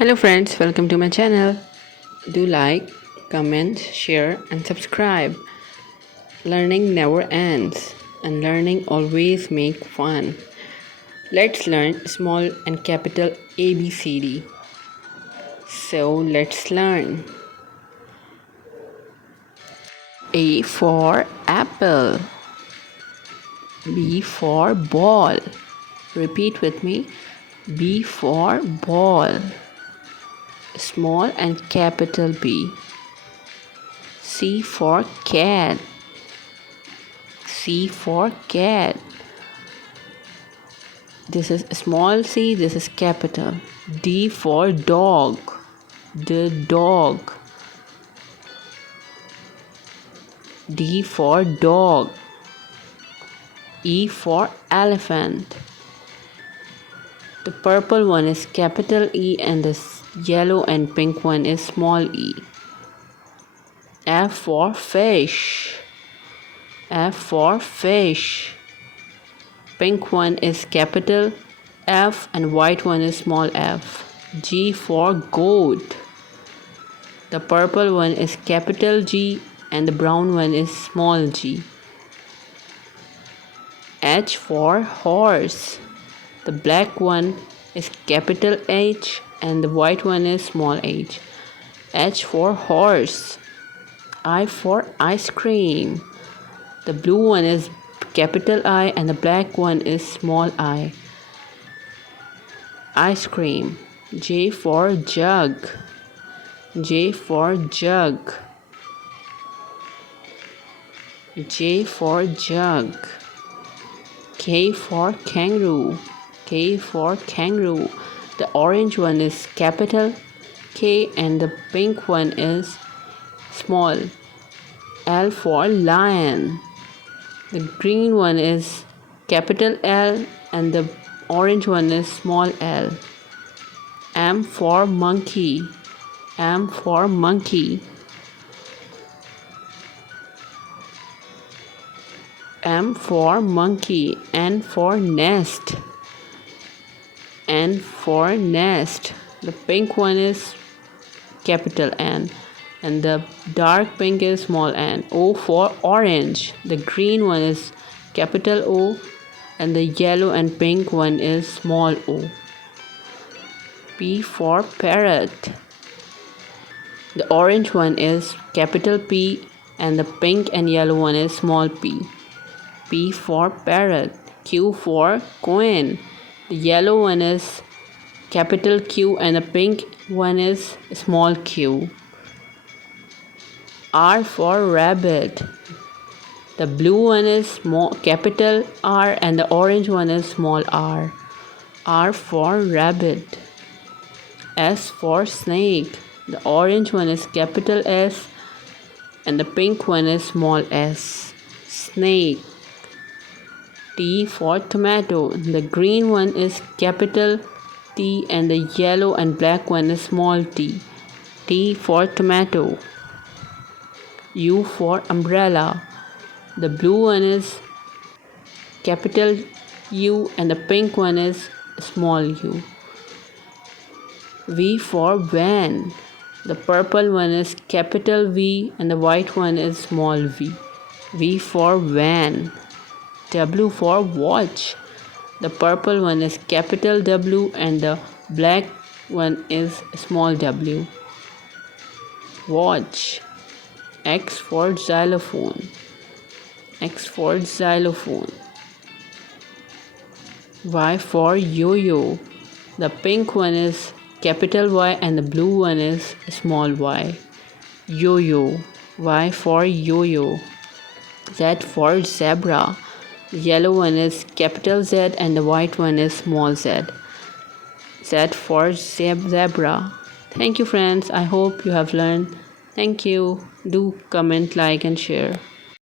Hello friends, welcome to my channel. Do like, comment, share and subscribe. Learning never ends and learning always make fun. Let's learn small and capital ABCD. So let's learn. A for apple. B for ball. Repeat with me. B for ball. Small and capital B. C for cat. C for cat. This is small c, this is capital. D for dog. The dog. D for dog. E for elephant. The purple one is capital E and the yellow and pink one is small e. F for fish. F for fish. Pink one is capital F and white one is small f. G for goat. The purple one is capital G and the brown one is small g. H for horse. The black one is capital H and the white one is small h. H for horse. I for ice cream. The blue one is capital I and the black one is small I. Ice cream. J for jug. J for jug. J for jug. K for kangaroo. K for kangaroo. The orange one is capital K and the pink one is small. L for lion. The green one is capital L and the orange one is small l. M for monkey. M for monkey. M for monkey. N for nest. N for nest. The pink one is capital N and the dark pink is small n. O for orange. The green one is capital O and the yellow and pink one is small o. P for parrot. The orange one is capital P and the pink and yellow one is small p. P for parrot. Q for coin. The yellow one is capital Q and the pink one is small q. R for rabbit. The blue one is small capital R and the orange one is small r. R for rabbit. S for snake. The orange one is capital S and the pink one is small s. Snake. T for tomato. The green one is capital T and the yellow and black one is small t. T for tomato. U for umbrella. The blue one is capital U and the pink one is small u. V for van. The purple one is capital V and the white one is small v. V for van. W for watch. The purple one is capital W and the black one is small w. Watch. X for xylophone. X for xylophone. Y for yo-yo. The pink one is capital Y and the blue one is small y. Yo-yo. Y for yo-yo. Z for zebra. The yellow one is capital Z and the white one is small z. Z for zebra. Thank you friends. I hope you have learned. Thank you. Do comment, like and share.